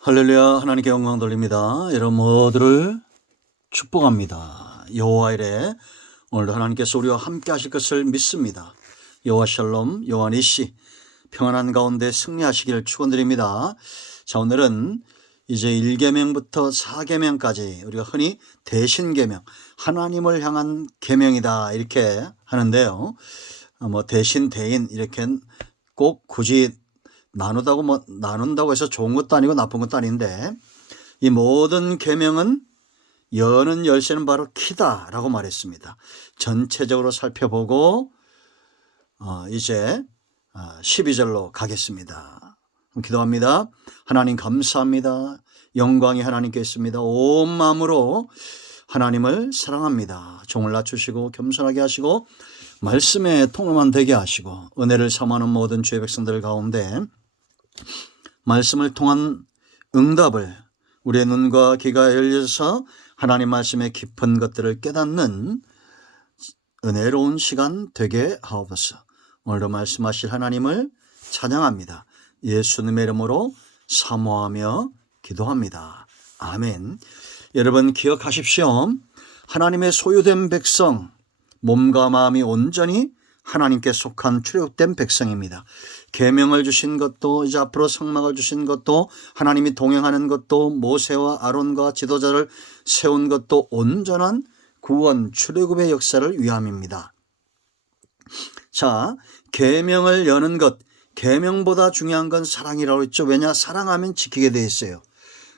할렐루야. 하나님께 영광 돌립니다. 여러분 모두를 축복합니다. 여호와 이레 오늘도 하나님께서 우리와 함께 하실 것을 믿습니다. 여호와 샬롬, 여호와 니시 평안한 가운데 승리하시기를 축원드립니다. 자, 오늘은 이제 1계명부터 4계명까지 우리가 흔히 대신계명, 하나님을 향한 계명이다 이렇게 하는데요. 대신 대인 이렇게 꼭 굳이 나눈다고 해서 좋은 것도 아니고 나쁜 것도 아닌데, 이 모든 계명은 여는 열쇠는 바로 키다라고 말했습니다. 전체적으로 살펴보고 이제 12절로 가겠습니다. 기도합니다. 하나님 감사합니다. 영광이 하나님께 있습니다. 온 마음으로 하나님을 사랑합니다. 종을 낮추시고 겸손하게 하시고 말씀의 통로만 되게 하시고 은혜를 삼하는 모든 주의 백성들 가운데 말씀을 통한 응답을, 우리의 눈과 귀가 열려서 하나님 말씀의 깊은 것들을 깨닫는 은혜로운 시간 되게 하옵소서. 오늘도 말씀하실 하나님을 찬양합니다. 예수님의 이름으로 사모하며 기도합니다. 아멘. 여러분 기억하십시오. 하나님의 소유된 백성, 몸과 마음이 온전히 하나님께 속한 출애굽된 백성입니다. 계명을 주신 것도, 이제 앞으로 성막을 주신 것도, 하나님이 동행하는 것도, 모세와 아론과 지도자를 세운 것도 온전한 구원 출애굽의 역사를 위함입니다. 자, 계명을 여는 것, 계명보다 중요한 건 사랑이라고 했죠. 왜냐? 사랑하면 지키게 돼 있어요.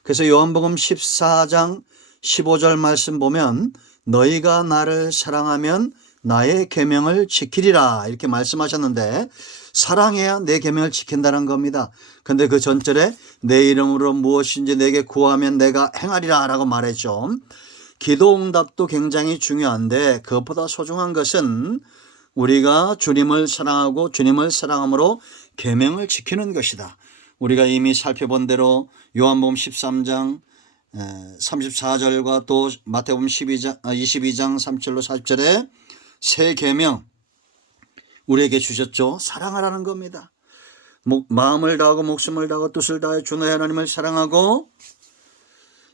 그래서 요한복음 14장 15절 말씀 보면 너희가 나를 사랑하면 나의 계명을 지키리라 이렇게 말씀하셨는데, 사랑해야 내 계명을 지킨다는 겁니다. 그런데 그 전절에 내 이름으로 무엇인지 내게 구하면 내가 행하리라 라고 말했죠. 기도 응답도 굉장히 중요한데 그것보다 소중한 것은 우리가 주님을 사랑하고 주님을 사랑함으로 계명을 지키는 것이다. 우리가 이미 살펴본 대로 요한복음 13장 34절과 또 마태복음 22장 3절로 40절에 새 계명 우리에게 주셨죠. 사랑하라는 겁니다. 마음을 다하고 목숨을 다하고 뜻을 다해 주 너의 하나님을 사랑하고,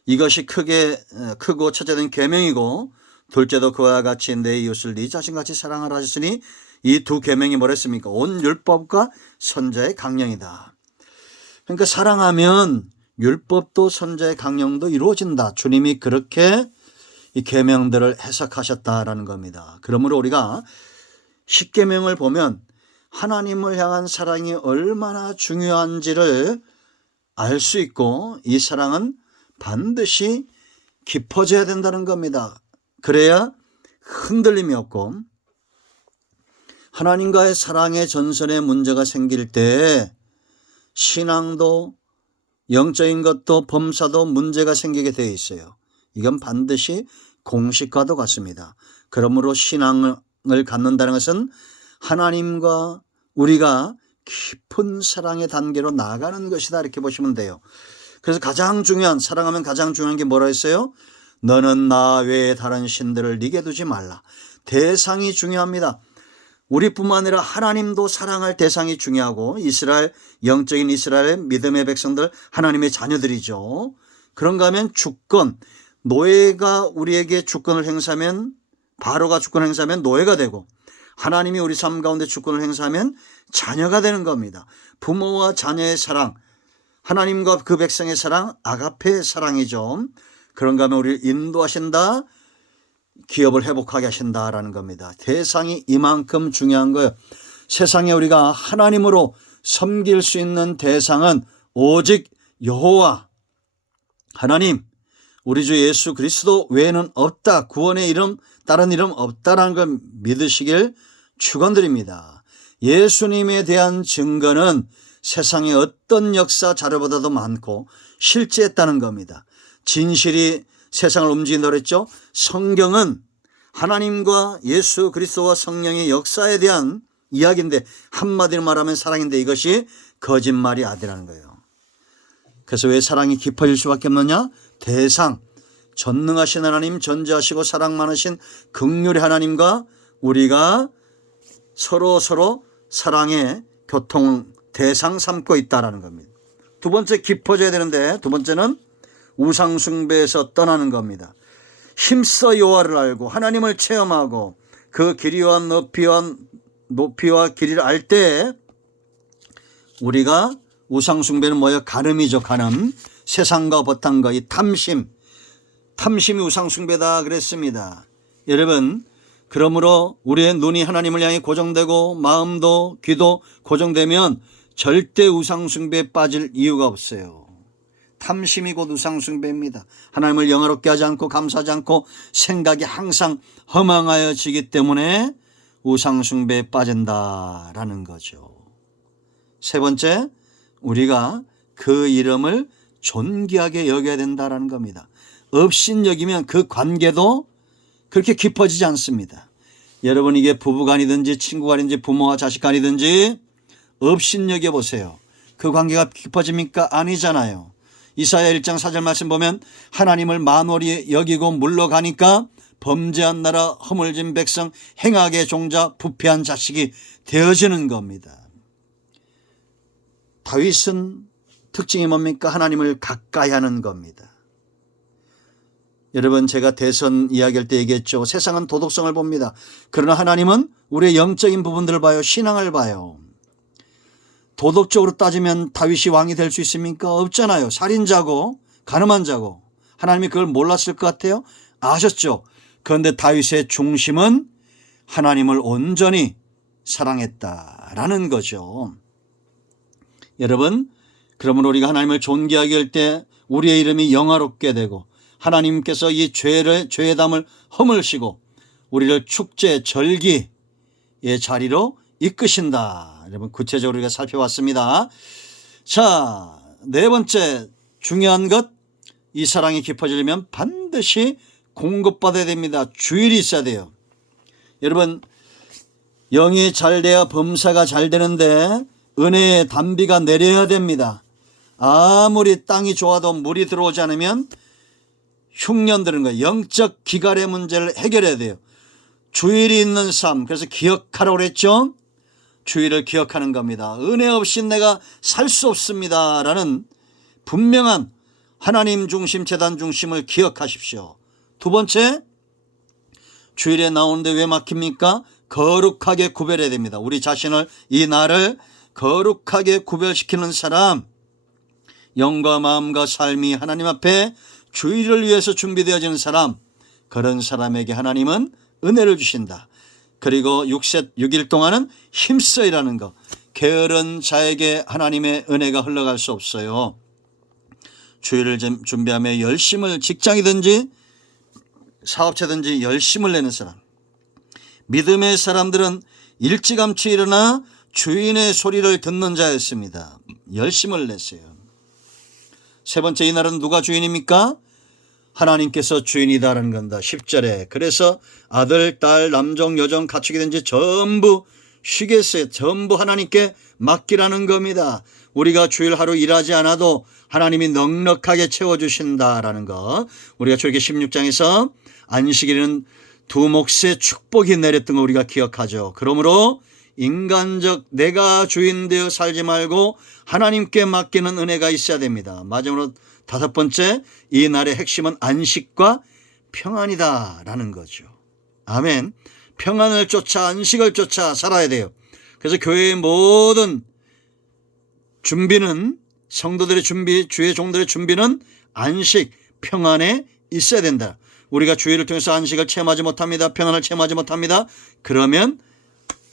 이것이 크고 첫째 된 계명이고, 둘째도 그와 같이 내 이웃을 네 자신같이 사랑하라 하셨으니 이 두 계명이 뭐랬습니까? 온 율법과 선자의 강령이다. 그러니까 사랑하면 율법도 선자의 강령도 이루어진다. 주님이 그렇게 이 계명들을 해석하셨다라는 겁니다. 그러므로 우리가 십계명을 보면 하나님을 향한 사랑이 얼마나 중요한지를 알 수 있고, 이 사랑은 반드시 깊어져야 된다는 겁니다. 그래야 흔들림이 없고, 하나님과의 사랑의 전선에 문제가 생길 때 신앙도 영적인 것도 범사도 문제가 생기게 되어 있어요. 이건 반드시 공식과도 같습니다. 그러므로 신앙을 갖는다는 것은 하나님과 우리가 깊은 사랑의 단계로 나아가는 것이다 이렇게 보시면 돼요. 그래서 가장 중요한, 사랑하면 가장 중요한 게 뭐라 했어요? 너는 나 외에 다른 신들을 네게 두지 말라. 대상이 중요합니다. 우리뿐만 아니라 하나님도 사랑할 대상이 중요하고, 이스라엘, 영적인 이스라엘 믿음의 백성들 하나님의 자녀들이죠. 그런가 하면 주권, 노예가 우리에게 주권을 행사하면, 바로가 주권을 행사하면 노예가 되고, 하나님이 우리 삶 가운데 주권을 행사하면 자녀가 되는 겁니다. 부모와 자녀의 사랑, 하나님과 그 백성의 사랑, 아가페의 사랑이죠. 그런가 하면 우리를 인도하신다, 기업을 회복하게 하신다라는 겁니다. 대상이 이만큼 중요한 거예요. 세상에 우리가 하나님으로 섬길 수 있는 대상은 오직 여호와 하나님, 우리 주 예수 그리스도 외에는 없다. 구원의 이름, 다른 이름 없다라는 걸 믿으시길 축원드립니다. 예수님에 대한 증거는 세상의 어떤 역사 자료보다도 많고 실제했다는 겁니다. 진실이 세상을 움직인다고 그랬죠. 성경은 하나님과 예수 그리스도와 성령의 역사에 대한 이야기인데, 한마디로 말하면 사랑인데 이것이 거짓말이 아니라는 거예요. 그래서 왜 사랑이 깊어질 수밖에 없느냐? 대상, 전능하신 하나님, 전지하시고 사랑 많으신 긍휼의 하나님과 우리가 서로 사랑의 교통 대상 삼고 있다는 겁니다. 두 번째 깊어져야 되는데 두 번째는 우상숭배에서 떠나는 겁니다. 힘써 여호와를 알고 하나님을 체험하고 그 길이와 높이와 길이를 알 때 우리가 우상숭배는 뭐예요? 간음이죠. 간음. 세상과 버탄과 이 탐심이 우상숭배다 그랬습니다. 여러분, 그러므로 우리의 눈이 하나님을 향해 고정되고 마음도 귀도 고정되면 절대 우상숭배에 빠질 이유가 없어요. 탐심이 곧 우상숭배입니다. 하나님을 영화롭게 하지 않고 감사하지 않고 생각이 항상 허망하여지기 때문에 우상숭배에 빠진다라는 거죠. 세 번째, 우리가 그 이름을 존귀하게 여겨야 된다라는 겁니다. 업신여기면 그 관계도 그렇게 깊어지지 않습니다. 여러분, 이게 부부간이든지 친구간이든지 부모와 자식간이든지 업신여겨 보세요. 그 관계가 깊어집니까? 아니잖아요. 이사야 1장 4절 말씀 보면 하나님을 만홀히 여기고 물러가니까 범죄한 나라 허물진 백성 행악의 종자 부패한 자식이 되어지는 겁니다. 다윗은 특징이 뭡니까? 하나님을 가까이 하는 겁니다. 여러분, 제가 대선 이야기할 때 얘기했죠. 세상은 도덕성을 봅니다. 그러나 하나님은 우리의 영적인 부분들을 봐요. 신앙을 봐요. 도덕적으로 따지면 다윗이 왕이 될 수 있습니까? 없잖아요. 살인자고 간음한 자고. 하나님이 그걸 몰랐을 것 같아요? 아셨죠? 그런데 다윗의 중심은 하나님을 온전히 사랑했다라는 거죠. 여러분, 그러면 우리가 하나님을 존귀하게 할 때 우리의 이름이 영화롭게 되고 하나님께서 이 죄의 담을 허물시고 우리를 축제 절기의 자리로 이끄신다. 여러분, 구체적으로 우리가 살펴봤습니다. 자, 네 번째 중요한 것, 이 사랑이 깊어지려면 반드시 공급받아야 됩니다. 주일이 있어야 돼요. 여러분, 영이 잘 돼야 범사가 잘 되는데 은혜의 단비가 내려야 됩니다. 아무리 땅이 좋아도 물이 들어오지 않으면 흉년드는 거예요. 영적 기갈의 문제를 해결해야 돼요. 주일이 있는 삶, 그래서 기억하라고 그랬죠. 주일을 기억하는 겁니다. 은혜 없이 내가 살 수 없습니다 라는 분명한 하나님 중심, 제단 중심을 기억하십시오. 두 번째, 주일에 나오는데 왜 막힙니까? 거룩하게 구별해야 됩니다. 우리 자신을, 이 날을 거룩하게 구별시키는 사람, 영과 마음과 삶이 하나님 앞에 주일을 위해서 준비되어지는 사람, 그런 사람에게 하나님은 은혜를 주신다. 그리고 6일 동안은 힘써 일하는 것. 게으른 자에게 하나님의 은혜가 흘러갈 수 없어요. 주일을 준비하며 열심을, 직장이든지 사업체든지 열심을 내는 사람. 믿음의 사람들은 일찌감치 일어나 주인의 소리를 듣는 자였습니다. 열심을 냈어요. 세 번째, 이날은 누가 주인입니까? 하나님께서 주인이다라는 건다. 10절에. 그래서 아들, 딸, 남종, 여종, 가축이든지 전부 쉬겠어요. 전부 하나님께 맡기라는 겁니다. 우리가 주일 하루 일하지 않아도 하나님이 넉넉하게 채워주신다라는 거. 우리가 출애굽기 16장에서 안식일에는 두 몫의 축복이 내렸던 거 우리가 기억하죠. 그러므로 인간적 내가 주인 되어 살지 말고 하나님께 맡기는 은혜가 있어야 됩니다. 마지막으로 다섯 번째, 이 날의 핵심은 안식과 평안이다라는 거죠. 아멘. 평안을 쫓아 안식을 쫓아 살아야 돼요. 그래서 교회의 모든 준비는, 성도들의 준비, 주의 종들의 준비는 안식, 평안에 있어야 된다. 우리가 주일을 통해서 안식을 체험하지 못합니다. 평안을 체험하지 못합니다. 그러면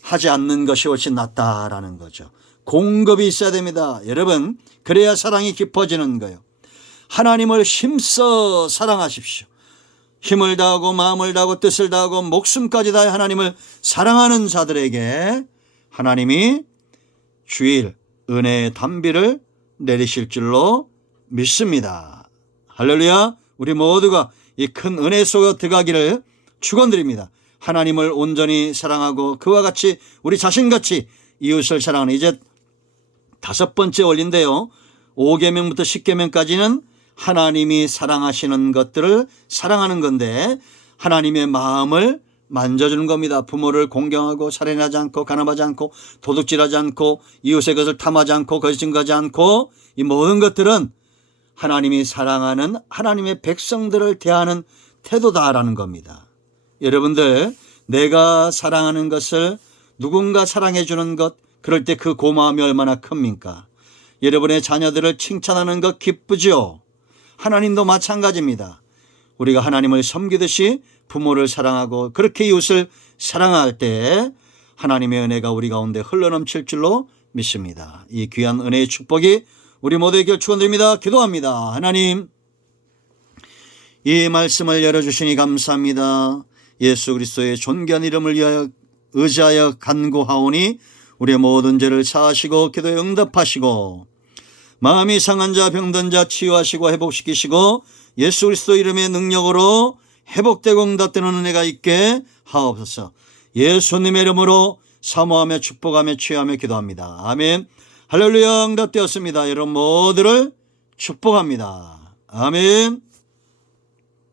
하지 않는 것이 훨씬 낫다라는 거죠. 공급이 있어야 됩니다. 여러분, 그래야 사랑이 깊어지는 거예요. 하나님을 힘써 사랑하십시오. 힘을 다하고 마음을 다하고 뜻을 다하고 목숨까지 다해 하나님을 사랑하는 자들에게 하나님이 주일 은혜의 단비를 내리실 줄로 믿습니다. 할렐루야. 우리 모두가 이 큰 은혜 속에 들어가기를 축원드립니다. 하나님을 온전히 사랑하고 그와 같이 우리 자신같이 이웃을 사랑하는, 이제 다섯 번째 원리인데요. 5계명부터 10계명까지는 하나님이 사랑하시는 것들을 사랑하는 건데 하나님의 마음을 만져주는 겁니다. 부모를 공경하고 살인하지 않고 간음하지 않고 도둑질하지 않고 이웃의 것을 탐하지 않고 거짓 증거하지 않고 이 모든 것들은 하나님이 사랑하는 하나님의 백성들을 대하는 태도다라는 겁니다. 여러분들, 내가 사랑하는 것을 누군가 사랑해 주는 것, 그럴 때 그 고마움이 얼마나 큽니까? 여러분의 자녀들을 칭찬하는 것 기쁘죠? 하나님도 마찬가지입니다. 우리가 하나님을 섬기듯이 부모를 사랑하고 그렇게 이웃을 사랑할 때 하나님의 은혜가 우리 가운데 흘러넘칠 줄로 믿습니다. 이 귀한 은혜의 축복이 우리 모두에게 축원드립니다. 기도합니다. 하나님, 이 말씀을 열어주시니 감사합니다. 예수 그리스도의 존귀한 이름을 위하여 의지하여 간구하오니 우리의 모든 죄를 사하시고 기도에 응답하시고 마음이 상한 자 병든 자 치유하시고 회복시키시고 예수 그리스도 이름의 능력으로 회복되고 응답되는 은혜가 있게 하옵소서. 예수님의 이름으로 사모하며 축복하며 취하며 기도합니다. 아멘. 할렐루야. 응답되었습니다. 여러분 모두를 축복합니다. 아멘.